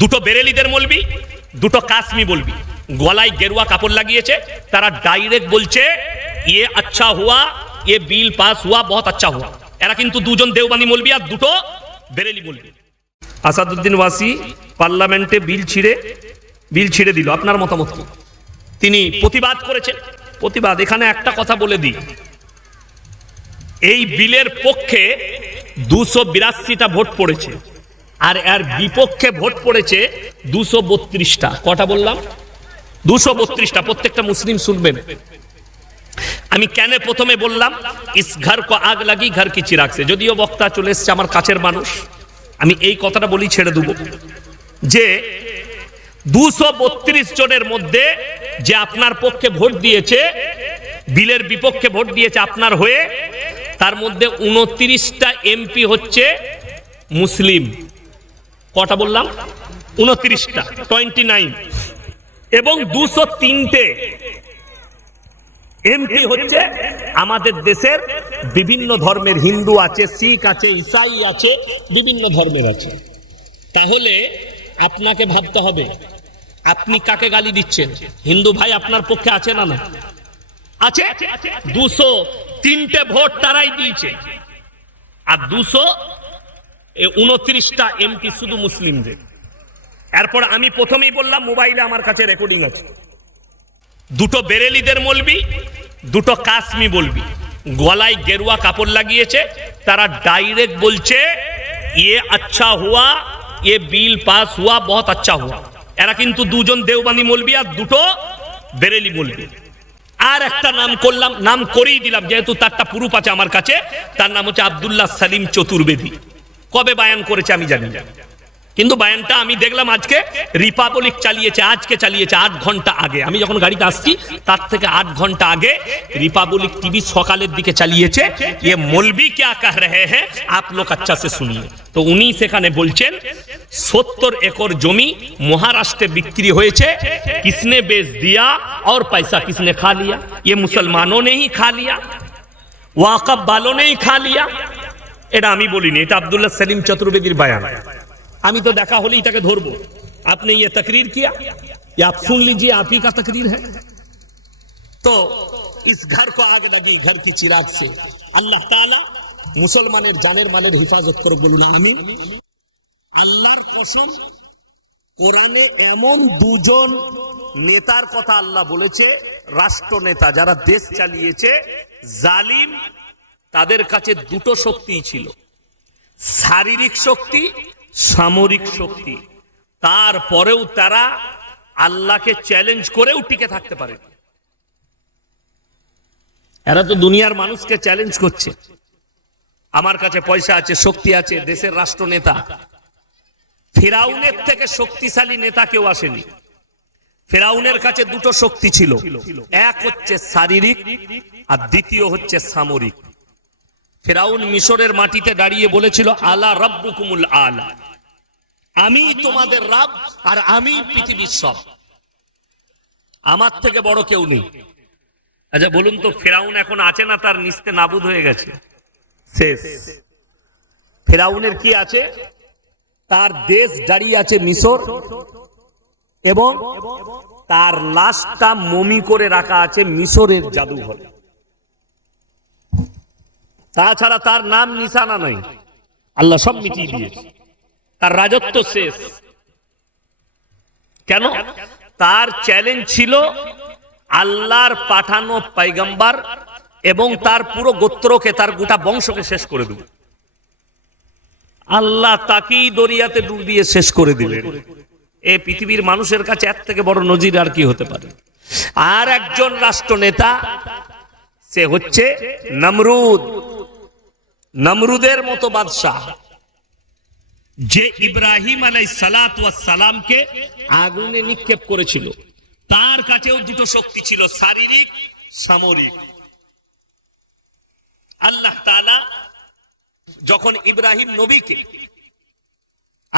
দুটো বেরেলিদের বলবি দুটো কাশ্মি বলবি গলায় গেরুয়া কাপড় লাগিয়েছে তারা ডাইরেক্ট বলছে ইয়ে আচ্ছা হুয়া ইয়ে বিল পাস হুয়া বহুত আচ্ছা হুয়া এরা কিন্তু দুজন দেওবানি বলবি আর দুটো বেরেলি বলবি আসাদুদ্দিন ওয়াসি পার্লামেন্টে বিল ছিঁড়ে বিল ছিঁড়ে দিল আপনার মতামত কি তিনি প্রতিবাদ করেছেন প্রতিবাদ এখানে একটা কথা বলে দিই এই বিলের পক্ষে দুশো বিরাশিটা ভোট পড়েছে আর এর বিপক্ষে ভোট পড়েছে দুশো বত্রিশটা কটা বললাম দুশো বত্রিশটা প্রত্যেকটা মুসলিম শুনবেন আমি কেন প্রথমে বললাম ইস ঘর কো আগ লাগি ঘর কি চিরাগছে যদিও বক্তা চলে এসছে আমার কাছের মানুষ আমি এই কথাটা বলি ছেড়ে দেব যে দুশো বত্রিশ জনের মধ্যে যে আপনার পক্ষে ভোট দিয়েছে বিলের বিপক্ষে ভোট দিয়েছে আপনার হয়ে তার মধ্যে উনত্রিশটা এমপি হচ্ছে মুসলিম কটা বললাম উনত্রিশটা টোয়েন্টি নাইন এবং দুশো তিনটে এমপি হচ্ছে আমাদের দেশের বিভিন্ন ধর্মের হিন্দু আছে শিখ আছে ইসাই আছে বিভিন্ন ধর্মের আছে তাহলে আপনাকে ভাবতে হবে আপনি কাকে গালি দিচ্ছেন হিন্দু ভাই আপনার পক্ষে আছে না না আছে দুশো তিনটে ভোট তারাই দিয়েছে আর দুশো উনত্রিশটা এমপি শুধু মুসলিমদের এরপর আমি প্রথমেই বললাম মোবাইলে আমার কাছে রেকর্ডিং আছে দুটো বেরেলিদের বলবি দুটো কাশ্মি বলবি গলায় গেরুয়া কাপড় লাগিয়েছে তারা ডাইরেক্ট বলছে এ ইয়ে আচ্ছা হুয়া এ ইয়ে বিল পাস হুয়া বহুত আচ্ছা হুয়া এরা কিন্তু দুজন দেওবানি মলবি আর দুটো বেরেলি বলবি আর একটা নাম করলাম নাম করেই দিলাম যেহেতু তারটা পুরুপ আছে আমার কাছে তার নাম হচ্ছে আবদুল্লাহ সালিম চতুর্বেদী কবে বায়ান করেছে আমি জানি কিন্তু বায়ানটা আমি দেখলাম আজকে রিপাবলিক চালিয়েছে আজকে চালিয়েছে আট ঘন্টা আগে আমি যখন গাড়িতে আসছি তার থেকে আট ঘন্টা আগে রিপাবলিক টিভি সকালের দিকে চালিয়েছে এ মলবি ক্যা কাহ রে হ্যাঁ আপ আচ্ছা সে শুনিয়ে তো উনি সেখানে বলছেন সত্তর একর জমি মহারাষ্ট্রে বিক্রি হয়েছে কিসনে বেচ দিয়া আর পয়সা কিসনে খা লিয়া এ মুসলমানও নেই খা লিয়া ওয়াকফ বালো নেই খা লিয়া এটা আমি বলিনি এটা আব্দুল্লাহ সেলিম চতুর্বেদীর বায়ান আমি তো দেখা হলেই তাকে ধরবো আপনি ये तकरीर किया ये आप सुन लीजिए आप ही का तकरीर है तो इस घर को आग लगी घर की चिराग से আল্লাহ তাআলা মুসলমানের জানের মালের হেফাজত করে বলুন আমিন আল্লাহর কসম কোরআনে এমন দুজন নেতার কথা আল্লাহ বলেছে রাষ্ট্র নেতা যারা দেশ চালিয়েছে জালিম তাদের কাছে দুটো শক্তিই ছিল শারীরিক শক্তি সামরিক শক্তি তারপরেও তারা আল্লাহকে চ্যালেঞ্জ করেও টিকে থাকতে পারে এরা তো দুনিয়ার মানুষকে চ্যালেঞ্জ করছে আমার কাছে পয়সা আছে শক্তি আছে দেশের রাষ্ট্র নেতা ফেরাউনের থেকে শক্তিশালী নেতা কেউ আসেনি ফেরাউনের কাছে দুটো শক্তি ছিল এক হচ্ছে শারীরিক আর দ্বিতীয় হচ্ছে সামরিক ফেরাউন মিশরের মাটিতে দাঁড়িয়ে বলেছিল আলা রব্বুকুমুল আলা আমি তোমাদের রাব আর আমি পৃথিবীর সব আমার থেকে বড় কেউ নেই আচ্ছা বলুন তো ফেরাউন এখন আছে না তার নিস্তে নাবুদ হয়ে গেছে শেষ ফেরাউনের কি আছে তার দেশ দাঁড়িয়ে আছে মিশর এবং তার লাশটা মমি করে রাখা আছে মিশরের জাদুঘরে তাছাড়া তার নাম নিশানা নাই আল্লাহ সব মিটিয়ে দিয়েছে তার রাজত্ব শেষ কেন তার চ্যালেঞ্জ ছিল আল্লাহর পাঠানো পাইগাম্বার এবং তার পুরো গোত্রকে তার গোটা বংশকে শেষ করে দেবে আল্লাহ তাকেই দরিয়াতে ডুব দিয়ে শেষ করে দিলেন এ পৃথিবীর মানুষের কাছে এর থেকে বড় নজির আর কি হতে পারে আর একজন রাষ্ট্রনেতা সে হচ্ছে নমরুদ নমরুদের মতো বাদশাহ যে ইব্রাহিম আলাই সালাত সালামকে আগুনে নিক্ষেপ করেছিল তার কাছেও দুটো শক্তি ছিল শারীরিক সামরিক আল্লাহ তালা যখন ইব্রাহিম নবীকে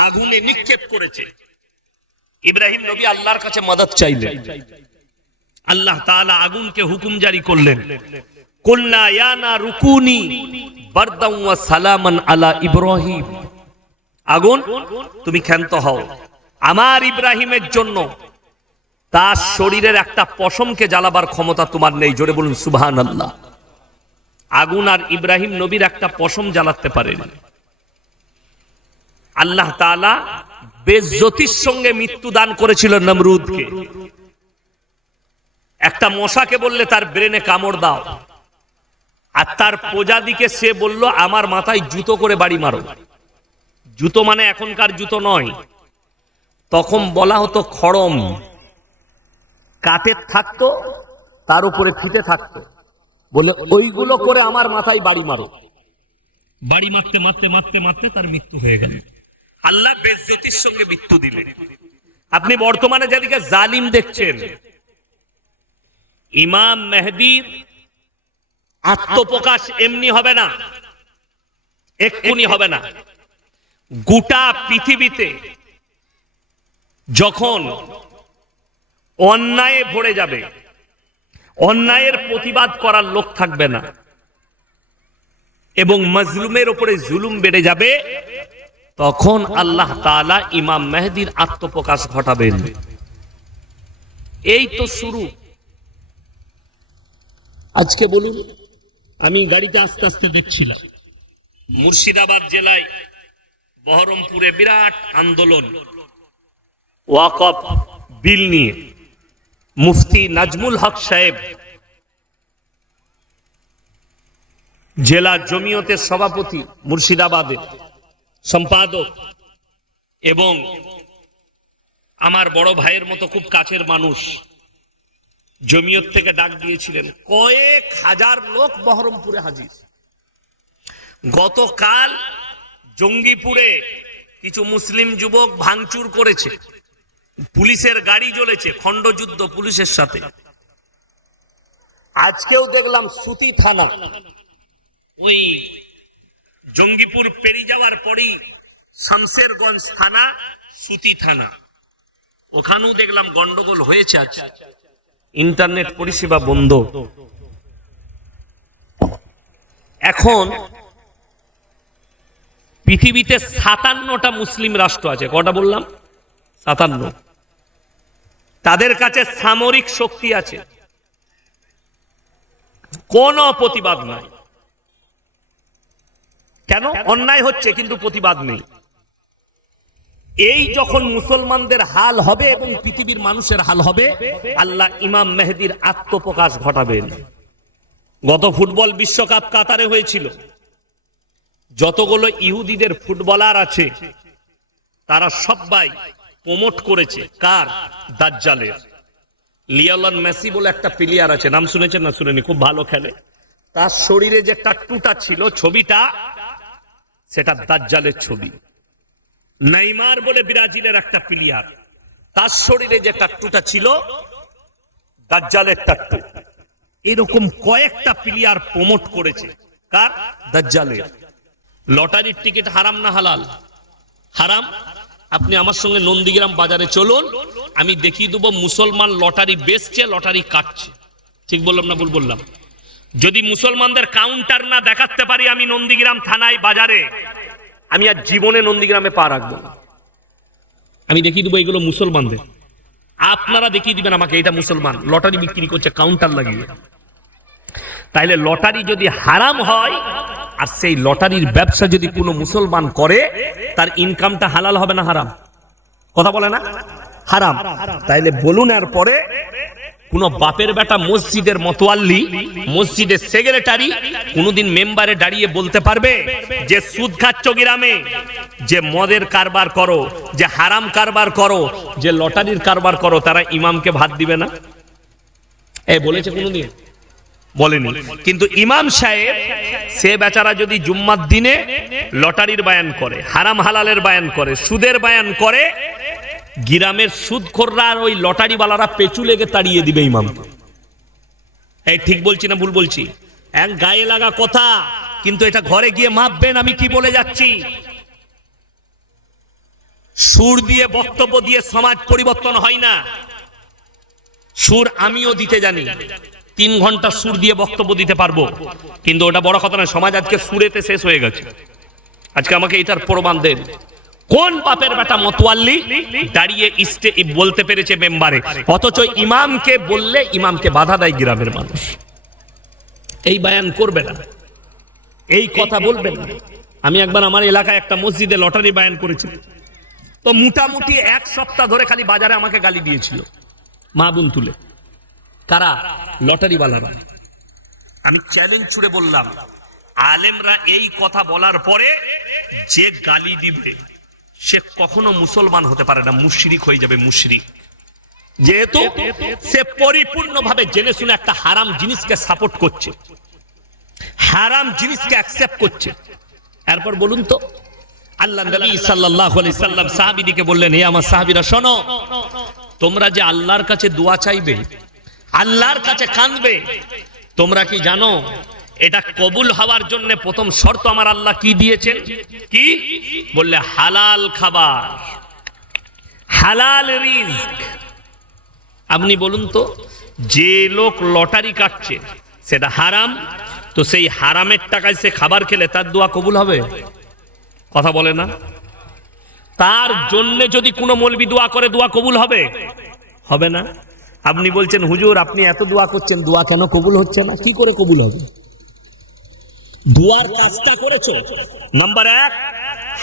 আগুনে নিক্ষেপ করেছে ইব্রাহিম নবী আল্লাহর কাছে মদত চাইলেন আল্লাহ তালা আগুনকে হুকুম জারি করলেন কুল্লা ইয়ানা রুকুনি বারদাম ওয়া আলা ইব্রাহিম আগুন তুমি ক্ষান্ত হও আমার ইব্রাহিমের জন্য তার শরীরের একটা পশমকে জ্বালাবার ক্ষমতা তোমার নেই জোরে বলুন সুবহান আল্লাহ আগুন আর ইব্রাহিম নবীর একটা পশম জ্বালাতে পারেন আল্লাহ তালা জ্যোতিষ সঙ্গে মৃত্যু দান করেছিল নমরুদকে একটা মশাকে বললে তার ব্রেনে কামড় দাও আর তার প্রজা দিকে সে বলল আমার মাথায় জুতো করে বাড়ি মারো জুতো মানে এখনকার জুতো নয় তখন বলা হতো খড়ম কাটের থাকতো তার উপরে ফিতে থাকতো বলে ওইগুলো করে আমার মাথায় বাড়ি মারো বাড়ি মারতে মারতে মারতে মারতে তার মৃত্যু হয়ে গেল আল্লাহ বেজ্জতির সঙ্গে মৃত্যু দিলেন আপনি বর্তমানে যেদিকে জালিম দেখছেন ইমাম মেহদির আত্মপ্রকাশ এমনি হবে না এক্ষুনি হবে না গোটা পৃথিবীতে যখন অন্যায়ে ভরে যাবে অন্যায়ের প্রতিবাদ করার লোক থাকবে না এবং মজলুমের ওপরে জুলুম বেড়ে যাবে তখন আল্লাহ তালা ইমাম মেহেদির আত্মপ্রকাশ ঘটাবেন এই তো শুরু আজকে বলুন আমি গাড়িতে আস্তে আস্তে দেখছিলাম মুর্শিদাবাদ জেলায় বহরমপুরে বিরাট আন্দোলন ওয়াকফ বিল নিয়ে মুফতি নাজমুল হক সাহেব জেলা জমিয়তের সভাপতি মুর্শিদাবাদের সম্পাদক এবং আমার বড় ভাইয়ের মতো খুব কাছের মানুষ জমিয়ত থেকে ডাক দিয়েছিলেন কয়েক হাজার লোক বহরমপুরে হাজির গতকাল জঙ্গিপুরে কিছু মুসলিম যুবক ভাঙচুর করেছে পুলিশের গাড়ি জ্বলেছে খণ্ডযুদ্ধ পুলিশের সাথে আজকেও দেখলাম সুতি থানা ওই জঙ্গিপুর পেরিয়ে যাওয়ার পরই শামসেরগঞ্জ থানা সুতি থানা ওখানেও দেখলাম গন্ডগোল হয়েছে আচ্ছা ইন্টারনেট পরিষেবা বন্ধ এখন পৃথিবীতে সাতান্নটা মুসলিম রাষ্ট্র আছে কটা বললাম সাতান্ন তাদের কাছে সামরিক শক্তি আছে কোন প্রতিবাদ নাই কেন অন্যায় হচ্ছে কিন্তু প্রতিবাদ নেই এই যখন মুসলমানদের হাল হবে এবং পৃথিবীর মানুষের হাল হবে আল্লাহ ইমাম মেহেদির আত্মপ্রকাশ ঘটাবেন গত ফুটবল বিশ্বকাপ কাতারে হয়েছিল যতগুলো ইহুদিদের ফুটবলার আছে তারা সবাই প্রমোট করেছে কার দাজ্জালের লিয়ালন মেসি বলে একটা প্লেয়ার আছে নাম শুনেছেন না শুনেনি খুব ভালো খেলে তার শরীরে যে টাট্টুটা ছিল ছবিটা সেটা দাজ্জালের ছবি নাইমার বলে ব্রাজিলের একটা প্লেয়ার তার শরীরে যে টাট্টুটা ছিল দাজ্জালের টাট্টু এরকম কয়েকটা প্লেয়ার প্রমোট করেছে কার দাজ্জালের লটারির টিকিট হারাম না হালাল হারাম আপনি আমার সঙ্গে নন্দীগ্রাম বাজারে চলুন আমি দেখিয়ে দেবো মুসলমান লটারি বেচছে লটারি কাটছে ঠিক বললাম না ভুল বললাম যদি মুসলমানদের কাউন্টার না দেখাতে পারি আমি নন্দীগ্রাম থানায় বাজারে আমি আর জীবনে নন্দীগ্রামে পা রাখবো না আমি দেখিয়ে দেবো এগুলো মুসলমানদের আপনারা দেখিয়ে দিবেন আমাকে এটা মুসলমান লটারি বিক্রি করছে কাউন্টার লাগিয়ে তাইলে লটারি যদি হারাম হয় আর সেই লটারির ব্যবসা যদি কোনো মুসলমান করে তার ইনকামটা হালাল হবে না হারাম কথা বলে না হারাম তাইলে বলুন এর পরে কোনো বাপের বেটা মসজিদের মতোয়াল্লি মসজিদের সেক্রেটারি কোনোদিন মেম্বারে দাঁড়িয়ে বলতে পারবে যে সুদ খাচ্ছ গ্রামে যে মদের কারবার করো যে হারাম কারবার করো যে লটারির কারবার করো তারা ইমামকে ভাত দিবে না এ বলেছে কোনদিন বলেনি কিন্তু ইমাম সাহেব সে বেচারা যদি জুম্মার দিনে লটারির বায়ান করে হারাম হালালের বায়ান করে সুদের বায়ান করে গিরামের সুদখোররা আর ওই লটারিওয়ালারা পেঁচু লেগে তাড়িয়ে দিবে ইমাম এই ঠিক বলছি না ভুল বলছি এক গায়ে লাগা কথা কিন্তু এটা ঘরে গিয়ে মাপবেন আমি কি বলে যাচ্ছি সুর দিয়ে বক্তব্য দিয়ে সমাজ পরিবর্তন হয় না সুর আমিও দিতে জানি তিন ঘন্টা সুর দিয়ে বক্তব্য দিতে পারবো কিন্তু ওটা বড় কথা না সমাজ আজকে সুরেতে শেষ হয়ে গেছে আজকে আমাকে এটার প্রমাণ দেন কোন পাপের বেটা মতোয়াল্লি দাঁড়িয়ে ইস্টে বলতে পেরেছে মেম্বারে অথচ ইমামকে বললে ইমামকে বাধা দেয় গ্রামের মানুষ এই বায়ান করবে না এই কথা বলবেন না আমি একবার আমার এলাকায় একটা মসজিদে লটারি বায়ান করেছি তো মোটামুটি এক সপ্তাহ ধরে খালি বাজারে আমাকে গালি দিয়েছিল মা বোন তুলে কারা লটারিওয়ালারা আমি চ্যালেঞ্জ ছুড়ে বললাম আলেমরা এই কথা বলার পরে যে গালি দিবে সে কখনো মুসলমান হতে পারে না মুশরিক হয়ে যাবে মুশরিক যেহেতু সে পরিপূর্ণভাবে জেনে শুনে একটা হারাম জিনিসকে সাপোর্ট করছে হারাম জিনিসকে অ্যাকসেপ্ট করছে এরপর বলুন তো আল্লাহ নবী সাল্লাল্লাহু আলাইহি সাল্লাম সাহাবীদিকে বললেন হে আমার সাহাবিরা শোনো তোমরা যে আল্লাহর কাছে দোয়া চাইবে আল্লাহর কাছে কাঁদবে তোমরা কি জানো এটা কবুল হওয়ার জন্য প্রথম শর্ত আমার আল্লাহ কি দিয়েছেন কি বললে হালাল খাবার হালাল আপনি বলুন তো যে লোক লটারি কাটছে সেটা হারাম তো সেই হারামের টাকায় সে খাবার খেলে তার দোয়া কবুল হবে কথা বলে না তার জন্য যদি কোনো মলবি দোয়া করে দোয়া কবুল হবে হবে না আপনি বলছেন হুজুর আপনি এত দোয়া করছেন দোয়া কেন কবুল হচ্ছে না কি করে কবুল হবে দুয়ার কাজটা করেছো নাম্বার এক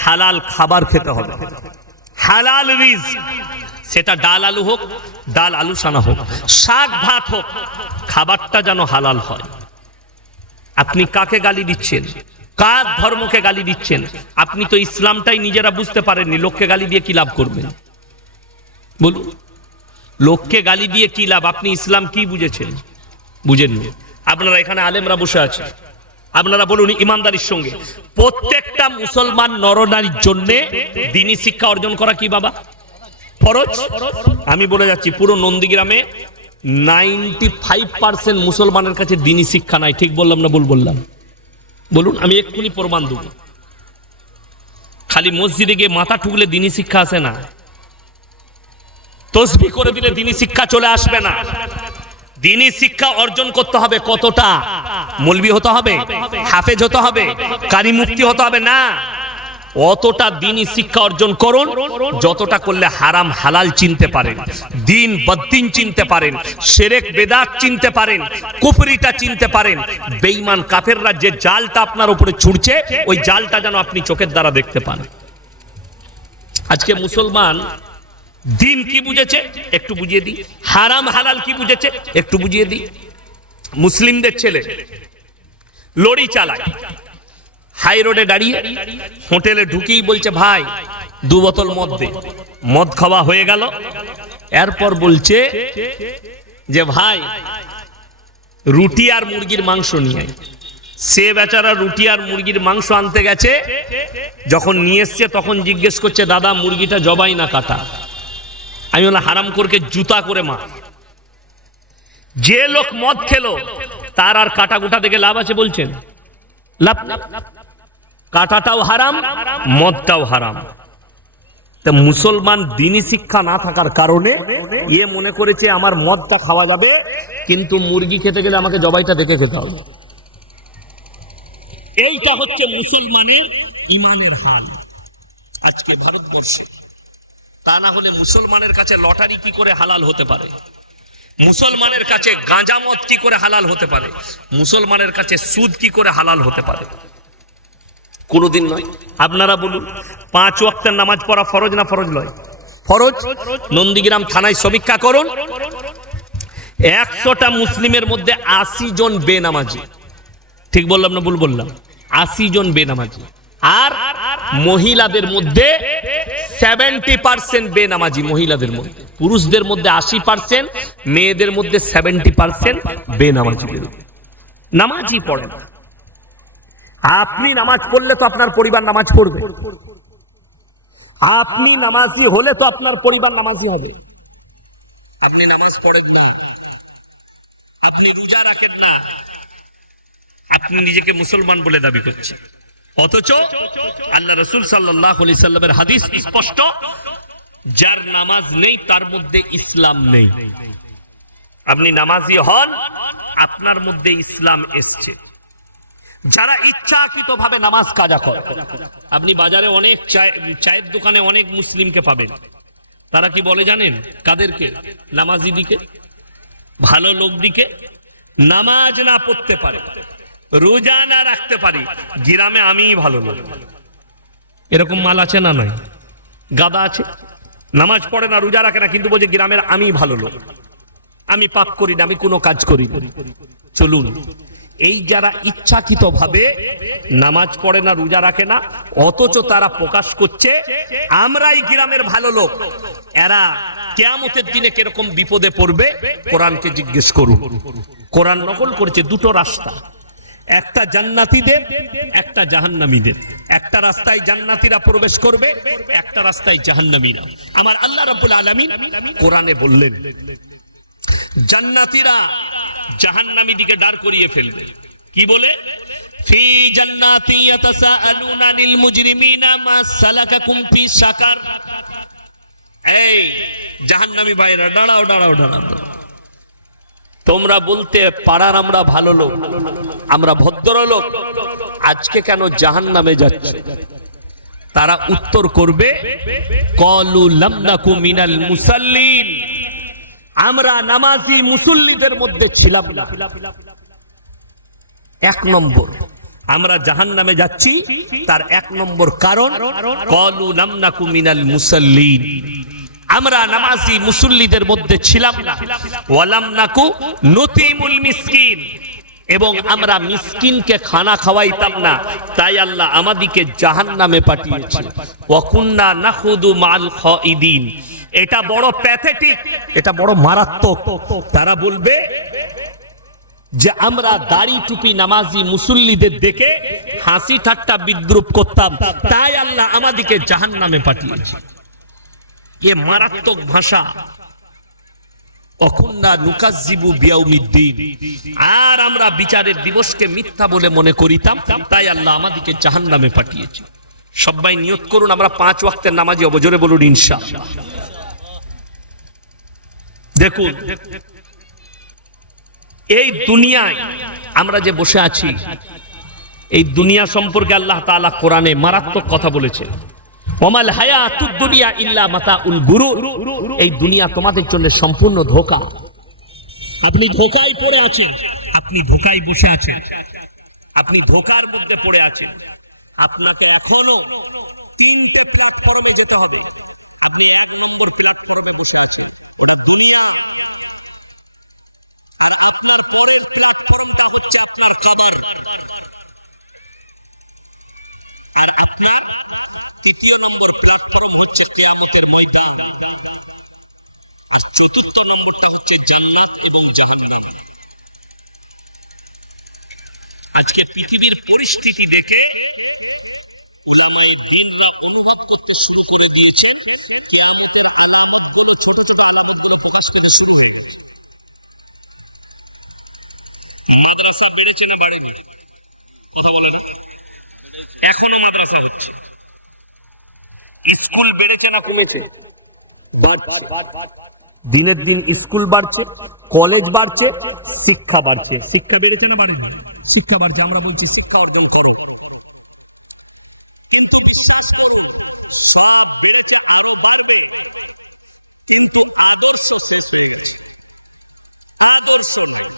হালাল খাবার খেতে হবে হালাল রিজ সেটা ডাল আলু হোক ডাল আলু সানা হোক শাক ভাত হোক খাবারটা যেন হালাল হয় আপনি কাকে গালি দিচ্ছেন কার ধর্মকে গালি দিচ্ছেন আপনি তো ইসলামটাই নিজেরা বুঝতে পারেননি লোককে গালি দিয়ে কি লাভ করবেন বলুন লোককে গালি দিয়ে কি লাভ আপনি ইসলাম কি বুঝেছেন বুঝেননি আপনারা এখানে আলেমরা বসে আছেন আপনারা বলুন ইমানদারির সঙ্গে প্রত্যেকটা মুসলমান নরনারীর জন্য দিনই শিক্ষা অর্জন করা কি বাবা ফরজ আমি বলে যাচ্ছি পুরো নন্দীগ্রামে নাইনটি ফাইভ পার্সেন্ট মুসলমানের কাছে দিনই শিক্ষা নাই ঠিক বললাম না ভুল বললাম বলুন আমি এক্ষুনি প্রমাণ দেব খালি মসজিদে গিয়ে মাথা ঠুকলে দিনই শিক্ষা আসে না তসবি করে দিলে দিনই শিক্ষা চলে আসবে না দিনই শিক্ষা অর্জন করতে হবে কতটা মলবি হতে হবে হাফেজ হতে হবে কারি মুক্তি হতে হবে না অতটা দিনই শিক্ষা অর্জন করুন যতটা করলে হারাম হালাল চিনতে পারেন দিন বদ্দিন চিনতে পারেন সেরেক বেদাত চিনতে পারেন কুফরিটা চিনতে পারেন বেঈমান কাফেররা যে জালটা আপনার উপরে ছুটছে ওই জালটা যেন আপনি চোখের দ্বারা দেখতে পান আজকে মুসলমান দিন কি বুঝেছে একটু বুঝিয়ে দিই হারাম হালাল কি বুঝেছে একটু বুঝিয়ে দিই মুসলিমদের ছেলে লরি চালায় হাই রোডে দাঁড়িয়ে হোটেলে ঢুকেই বলছে ভাই দু বোতল মদ দে মদ খাওয়া হয়ে গেল এরপর বলছে যে ভাই রুটি আর মুরগির মাংস নিয়ে সে বেচারা রুটি আর মুরগির মাংস আনতে গেছে যখন নিয়ে এসছে তখন জিজ্ঞেস করছে দাদা মুরগিটা জবাই না কাটা আমি ওনা হারাম করকে জুতা করে মার যে লোক মদ খেল তার আর কাটা গুটা দেখে লাভ আছে বলছেন লাভ কাটাটাও হারাম মদটাও হারাম মুসলমান দিনী শিক্ষা না থাকার কারণে ইয়ে মনে করেছে আমার মদটা খাওয়া যাবে কিন্তু মুরগি খেতে গেলে আমাকে জবাইটা দেখে খেতে হবে এইটা হচ্ছে মুসলমানের ইমানের হাল আজকে ভারতবর্ষে তা না হলে মুসলমানের কাছে লটারি কি করে হালাল হতে পারে মুসলমানের কাছে গাঁজামত কি করে হালাল হতে পারে মুসলমানের কাছে সুদ কি করে হালাল হতে পারে কোনদিন নয় আপনারা বলুন পাঁচ ওয়াক্তের নামাজ পড়া ফরজ না ফরজ নয় ফরজ নন্দীগ্রাম থানায় সমীক্ষা করুন একশোটা মুসলিমের মধ্যে আশি জন বেনামাজি ঠিক বললাম না ভুল বললাম আশি জন বেনামাজি আর মহিলাদের মধ্যে সেভেন্টি পার্সেন্ট বেনামাজি মহিলাদের মধ্যে পুরুষদের মধ্যে আশি পার্সেন্ট মেয়েদের মধ্যে সেভেন্টি পার্সেন্ট বেনামাজি নামাজই পড়ে না আপনি নামাজ পড়লে তো আপনার পরিবার নামাজ পড়বে আপনি নামাজি হলে তো আপনার পরিবার নামাজি হবে আপনি নামাজ পড়েন না আপনি রোজা রাখেন না আপনি নিজেকে মুসলমান বলে দাবি করছেন অথচ আল্লাহ রসুল সাল্লাহ সাল্লামের হাদিস স্পষ্ট যার নামাজ নেই তার মধ্যে ইসলাম নেই আপনি নামাজি হন আপনার মধ্যে ইসলাম এসছে যারা ইচ্ছাকৃত ভাবে নামাজ কাজা করে আপনি বাজারে অনেক চায়ের দোকানে অনেক মুসলিমকে পাবেন তারা কি বলে জানেন কাদেরকে নামাজি দিকে ভালো লোক দিকে নামাজ না পড়তে পারে রোজা না রাখতে পারি গ্রামে আমি ভালো না এরকম মাল আছে না নয় গাদা আছে নামাজ পড়ে না রোজা রাখে না কিন্তু বলছে গ্রামের আমি ভালো লোক আমি পাপ করি না আমি কোনো কাজ করি চলুন এই যারা ইচ্ছাকৃত ভাবে নামাজ পড়ে না রোজা রাখে না অথচ তারা প্রকাশ করছে আমরাই গ্রামের ভালো লোক এরা কেয়ামতের দিনে কিরকম বিপদে পড়বে কোরআনকে জিজ্ঞেস করুন কোরআন নকল করেছে দুটো রাস্তা একটা জান্নাতিদের একটা জাহান্নামীদের একটা রাস্তায় জান্নাতিরা প্রবেশ করবে একটা রাস্তায় জাহান্নামীরা আমার আল্লাহ রাবুল আলমী কোরআনে বললেন জান্নাতিরা জাহান্নামি দিকে দাঁড় করিয়ে ফেলবে কি বলে ফি জান্নাতি ইয়াতাসাআলুনা লিল মুজরিমিনা মা সালাকাকুম ফি সাকার এই জাহান্নামী ভাইরা দাঁড়াও দাঁড়াও দাঁড়াও তোমরা বলতে পাড়ার আমরা ভালো লোক আমরা ভদ্রলোক আজকে কেন জাহান নামে যাচ্ছে তারা উত্তর করবে আমরা নামাজি মুসল্লিদের মধ্যে ছিলাম না এক নম্বর আমরা জাহান নামে যাচ্ছি তার এক নম্বর কারণ কলু নামনাকু মিনাল মুসল্লিন আমরা নামাজি মুসল্লিদের মধ্যে ছিলাম না ওয়ালাম নাকু নতিমুল মিসকিন এবং আমরা মিসকিনকে খানা খাওয়াইতাম না তাই আল্লাহ আমাদিকে জাহান নামে পাঠিয়েছে ওয়াকুন্না নাখুদু মাল খাইদিন এটা বড় প্যাথেটিক এটা বড় মারাত্মক তারা বলবে যে আমরা দাড়ি টুপি নামাজি মুসল্লিদের দেখে হাসি ঠাট্টা বিদ্রুপ করতাম তাই আল্লাহ আমাদিকে জাহান নামে পাঠিয়েছে এ মারাত্মক ভাষা অকুন্না নুকাজিবু বিয়াউমিদ্দিন আর আমরা বিচারের দিবসকে মিথ্যা বলে মনে করিতাম তাই আল্লাহ আমাদেরকে জাহান নামে পাঠিয়েছে সবাই করুন আমরা পাঁচ ওয়াক্তের নামাজি অবজরে বলুন ইনশা দেখুন এই দুনিয়ায় আমরা যে বসে আছি এই দুনিয়া সম্পর্কে আল্লাহ তাআলা কোরআনে মারাত্মক কথা বলেছেন ওমাল হায়াত দুনিয়া ইল্লা মাতা উল গুরু এই দুনিয়া তোমাদের জন্য সম্পূর্ণ ধোকা আপনি ধোকায় পড়ে আছেন আপনি ধোকায় বসে আছেন আপনি ধোকার মধ্যে পড়ে আছেন আপনাকে এখনো তিনটে প্ল্যাটফর্মে যেতে হবে আপনি এক নম্বর প্ল্যাটফর্মে বসে আছেন দুনিয়ায় চতুর্থ নম্বরটা হচ্ছে জান্নাত এবং জাহান্নাম আজকে পৃথিবীর পরিস্থিতি দেখে অনুবাদ করতে শুরু করে দিয়েছেন কেয়ামতের আলামত গুলো ছোট ছোট আলামত প্রকাশ করা শুরু হয়ে মাদ্রাসা পড়েছে না বাড়ি কথা বলেন এখনো মাদ্রাসা হচ্ছে স্কুল বেড়েছে না কমেছে বাট বাট বাট দিনের দিন স্কুল বাড়ছে কলেজ বাড়ছে শিক্ষা বাড়ছে শিক্ষা বেড়েছে না বাড়ে শিক্ষা বাড়ছে আমরা বলছি শিক্ষা অর্জন করো আদর্শ শেষ হয়ে গেছে আদর্শ